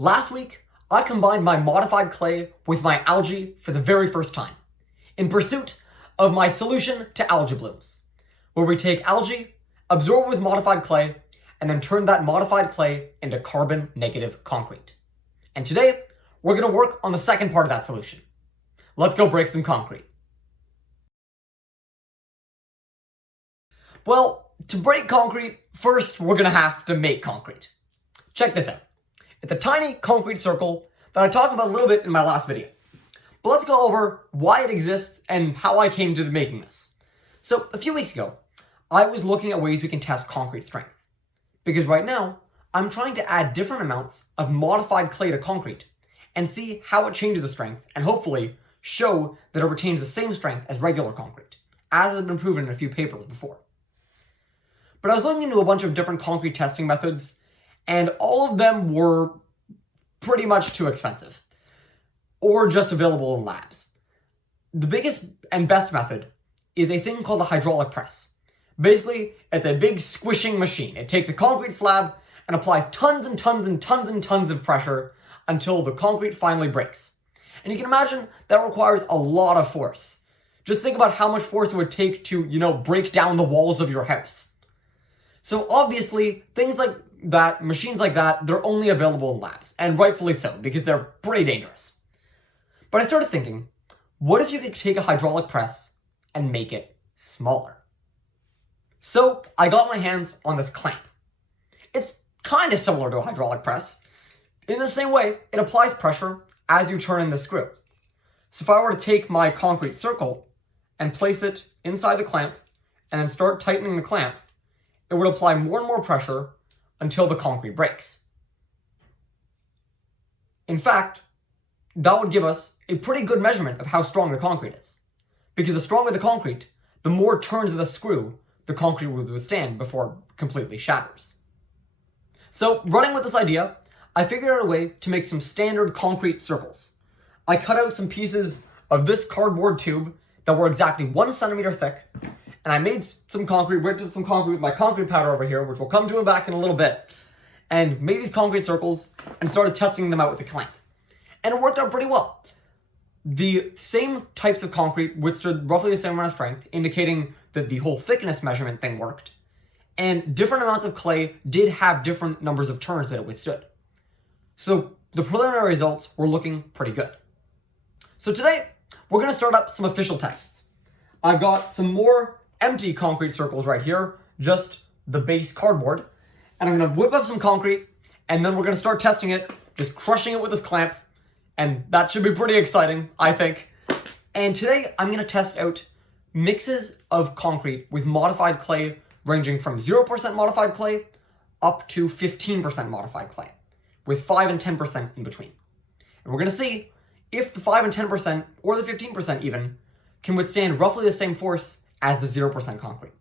Last week, I combined my modified clay with my algae for the very first time, in pursuit of my solution to algae blooms, where we take algae, absorb it with modified clay, and then turn that modified clay into carbon-negative concrete. And today, we're going to work on the second part of that solution. Let's go break some concrete. Well, to break concrete, first we're going to have to make concrete. Check this out. It's a tiny concrete circle that I talked about a little bit in my last video. But let's go over why it exists and how I came to making this. So a few weeks ago, I was looking at ways we can test concrete strength. Because right now, I'm trying to add different amounts of modified clay to concrete and see how it changes the strength and hopefully show that it retains the same strength as regular concrete, as has been proven in a few papers before. But I was looking into a bunch of different concrete testing methods, and all of them were pretty much too expensive, or just available in labs. The biggest and best method is a thing called a hydraulic press. Basically, it's a big squishing machine. It takes a concrete slab and applies tons and tons and tons and tons of pressure until the concrete finally breaks. And you can imagine that requires a lot of force. Just think about how much force it would take to, break down the walls of your house. So obviously, things like that, machines like that, they're only available in labs, and rightfully so, because they're pretty dangerous. But I started thinking, what if you could take a hydraulic press and make it smaller? So I got my hands on this clamp. It's kind of similar to a hydraulic press. In the same way, it applies pressure as you turn in the screw. So if I were to take my concrete circle and place it inside the clamp and then start tightening the clamp, it would apply more and more pressure until the concrete breaks. In fact, that would give us a pretty good measurement of how strong the concrete is. Because the stronger the concrete, the more turns of the screw the concrete would withstand before it completely shatters. So, running with this idea, I figured out a way to make some standard concrete circles. I cut out some pieces of this cardboard tube that were exactly 1 centimeter thick, and I made some concrete, ripped up some concrete with my concrete powder over here, which we'll come to back in a little bit, and made these concrete circles and started testing them out with the clamp. And it worked out pretty well. The same types of concrete withstood roughly the same amount of strength, indicating that the whole thickness measurement thing worked. And different amounts of clay did have different numbers of turns that it withstood. So the preliminary results were looking pretty good. So today, we're going to start up some official tests. I've got some more empty concrete circles right here, just the base cardboard. And I'm going to whip up some concrete, and then we're going to start testing it, just crushing it with this clamp. And that should be pretty exciting, I think. And today, I'm going to test out mixes of concrete with modified clay ranging from 0% modified clay up to 15% modified clay, with 5 and 10% in between. And we're going to see if the 5 and 10%, or the 15% even, can withstand roughly the same force as the 0% concrete.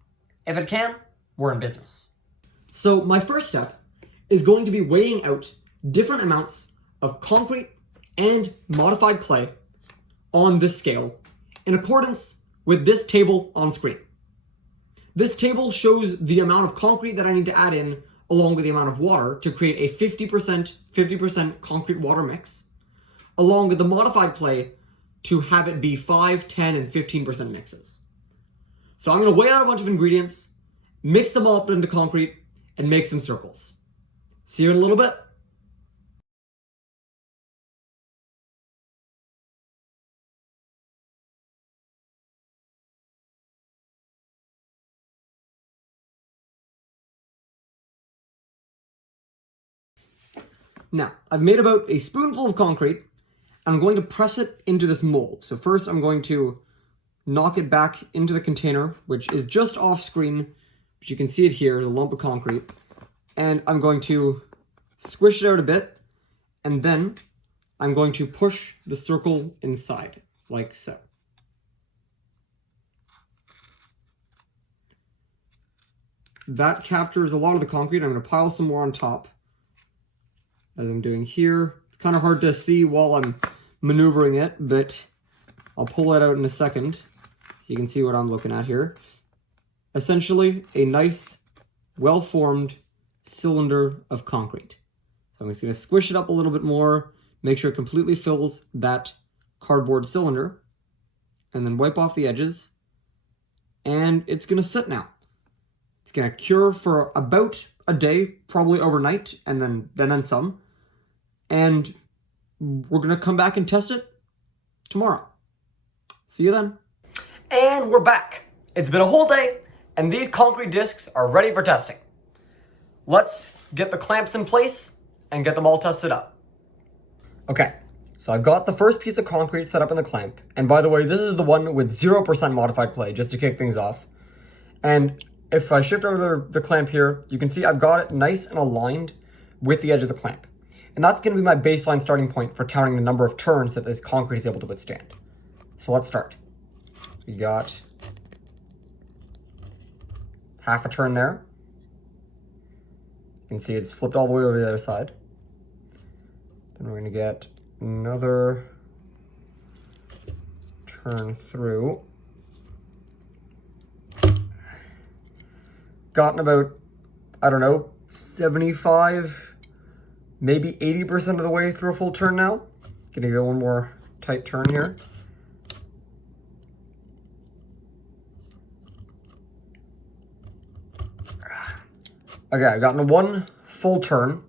If it can, we're in business. So my first step is going to be weighing out different amounts of concrete and modified clay on this scale in accordance with this table on screen. This table shows the amount of concrete that I need to add in along with the amount of water to create a 50% concrete water mix, along with the modified clay to have it be 5, 10, and 15% mixes. So I'm going to weigh out a bunch of ingredients, mix them all up into concrete, and make some circles. See you in a little bit. Now, I've made about a spoonful of concrete, and I'm going to press it into this mold. So first I'm going to knock it back into the container, which is just off screen, but you can see it here, the lump of concrete. And I'm going to squish it out a bit, and then I'm going to push the circle inside, like so. That captures a lot of the concrete. I'm going to pile some more on top, as I'm doing here. It's kind of hard to see while I'm maneuvering it, but I'll pull it out in a second so you can see what I'm looking at here. Essentially, a nice, well-formed cylinder of concrete. So I'm just going to squish it up a little bit more, make sure it completely fills that cardboard cylinder, and then wipe off the edges. And it's going to sit now. It's going to cure for about a day, probably overnight, and then some. And we're going to come back and test it tomorrow. See you then. And we're back. It's been a whole day, and these concrete discs are ready for testing. Let's get the clamps in place and get them all tested up. Okay, so I've got the first piece of concrete set up in the clamp. And by the way, this is the one with 0% modified clay, just to kick things off. And if I shift over the clamp here, you can see I've got it nice and aligned with the edge of the clamp. And that's going to be my baseline starting point for counting the number of turns that this concrete is able to withstand. So let's start. We got half a turn there. You can see it's flipped all the way over to the other side. Then we're going to get another turn through. Gotten about, I don't know, 75, maybe 80% of the way through a full turn now. Gonna get one more tight turn here. Okay, I've gotten one full turn.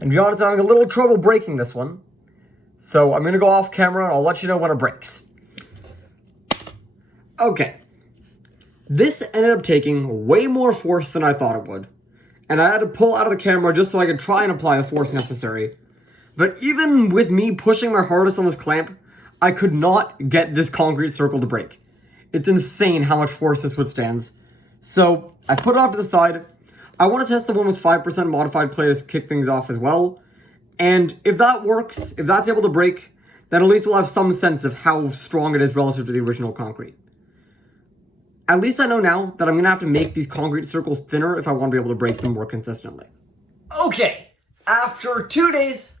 And to be honest, I'm having a little trouble breaking this one. So I'm gonna go off camera and I'll let you know when it breaks. Okay. This ended up taking way more force than I thought it would. And I had to pull out of the camera just so I could try and apply the force necessary. But even with me pushing my hardest on this clamp, I could not get this concrete circle to break. It's insane how much force this withstands. So I put it off to the side. I want to test the one with 5% modified clay to kick things off as well. And if that works, if that's able to break, then at least we'll have some sense of how strong it is relative to the original concrete. At least I know now that I'm going to have to make these concrete circles thinner if I want to be able to break them more consistently. Okay, after 2 days,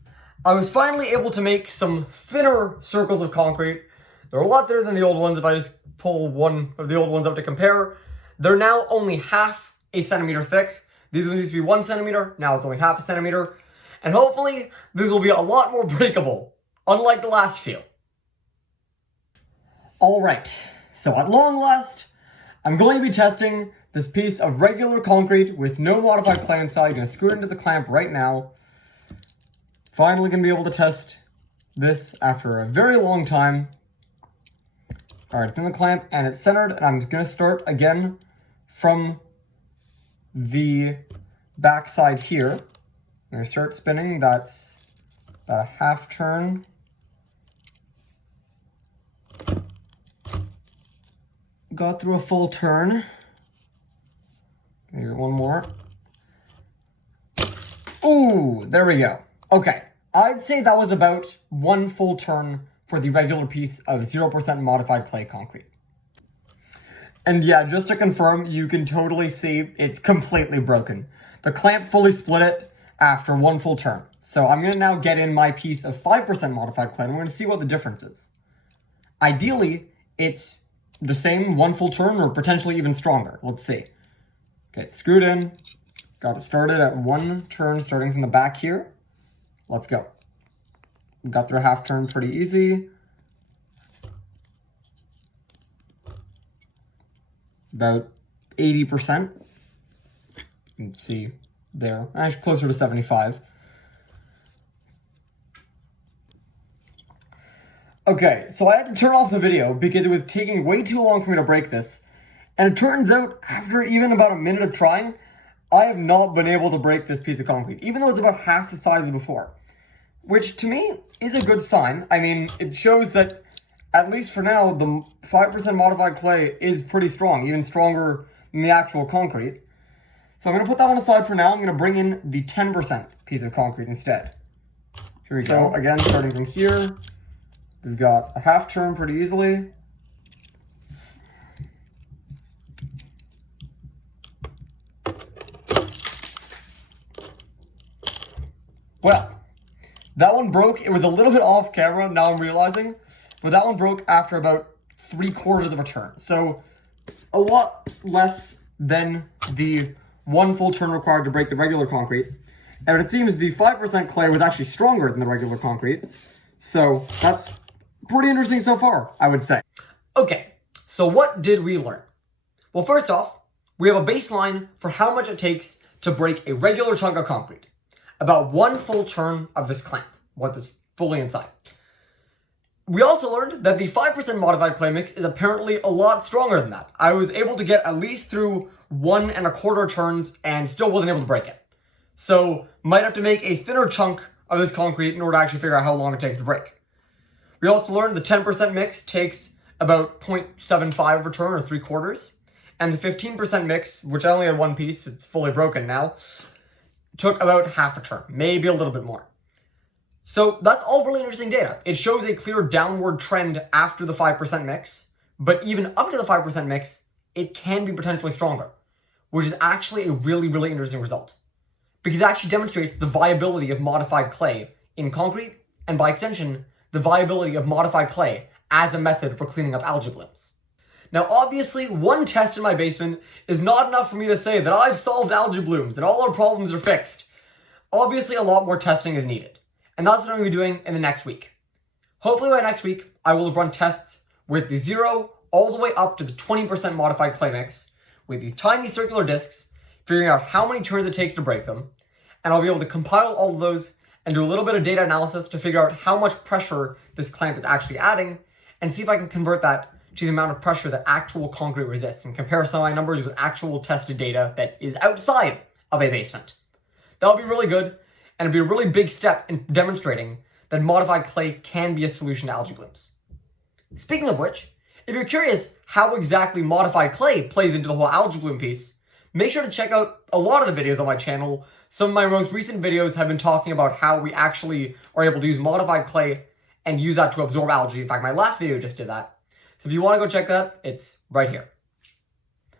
I was finally able to make some thinner circles of concrete. They're a lot thinner than the old ones. If I just pull one of the old ones up to compare, they're now only half a centimeter thick. These ones used to be 1 centimeter, now it's only half a centimeter. And hopefully, these will be a lot more breakable, unlike the last few. Alright, so at long last, I'm going to be testing this piece of regular concrete with no modified clay inside. I'm going to screw it into the clamp right now. Finally going to be able to test this after a very long time. Alright, it's in the clamp and it's centered, and I'm going to start again from the back side here. I'm going to start spinning. That's about a half turn. Got through a full turn. Maybe one more. Ooh, there we go. Okay, I'd say that was about one full turn for the regular piece of 0% modified clay concrete. And yeah, just to confirm, you can totally see it's completely broken. The clamp fully split it after one full turn. So I'm going to now get in my piece of 5% modified clay, and we're going to see what the difference is. Ideally, it's the same one full turn or potentially even stronger. Let's see. Okay, screwed in. Got it started at one turn starting from the back here. Let's go. Got through a half turn pretty easy. About 80%. You can see there. Actually closer to 75. Okay, so I had to turn off the video because it was taking way too long for me to break this. And it turns out, after even about a minute of trying, I have not been able to break this piece of concrete, even though it's about half the size of before. Which, to me, is a good sign. I mean, it shows that, at least for now, the 5% modified clay is pretty strong, even stronger than the actual concrete. So I'm going to put that one aside for now. I'm going to bring in the 10% piece of concrete instead. Here we go. Again, starting from here. We've got a half turn pretty easily. Well, that one broke. It was a little bit off camera, now I'm realizing, but that one broke after about 3/4 of a turn. So a lot less than the one full turn required to break the regular concrete. And it seems the 5% clay was actually stronger than the regular concrete. So that's pretty interesting so far, I would say. Okay, so what did we learn? Well, first off, we have a baseline for how much it takes to break a regular chunk of concrete. About 1 full turn of this clamp, what is fully inside. We also learned that the 5% modified clay mix is apparently a lot stronger than that. I was able to get at least through 1 1/4 turns and still wasn't able to break it. So, might have to make a thinner chunk of this concrete in order to actually figure out how long it takes to break. We also learned the 10% mix takes about 0.75 of a turn, or 3/4. And the 15% mix, which I only had 1 piece, it's fully broken now, took about half a turn, maybe a little bit more. So that's all really interesting data. It shows a clear downward trend after the 5% mix, but even up to the 5% mix, it can be potentially stronger, which is actually a really, really interesting result. Because it actually demonstrates the viability of modified clay in concrete, and by extension, the viability of modified clay as a method for cleaning up algae blooms. Now, obviously, 1 test in my basement is not enough for me to say that I've solved algae blooms and all our problems are fixed. Obviously, a lot more testing is needed. And that's what I'm going to be doing in the next week. Hopefully by next week, I will have run tests with the 0 all the way up to the 20% modified clay mix with these tiny circular discs, figuring out how many turns it takes to break them. And I'll be able to compile all of those and do a little bit of data analysis to figure out how much pressure this clamp is actually adding and see if I can convert that to the amount of pressure that actual concrete resists and compare some of my numbers with actual tested data that is outside of a basement. That'll be really good. And it'd be a really big step in demonstrating that modified clay can be a solution to algae blooms. Speaking of which, if you're curious how exactly modified clay plays into the whole algae bloom piece, make sure to check out a lot of the videos on my channel. Some of my most recent videos have been talking about how we actually are able to use modified clay and use that to absorb algae. In fact, my last video just did that. So if you want to go check that, it's right here.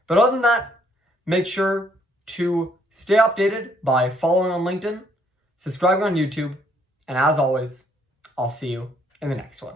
But other than that, make sure to stay updated by following on LinkedIn, subscribing on YouTube, and as always, I'll see you in the next one.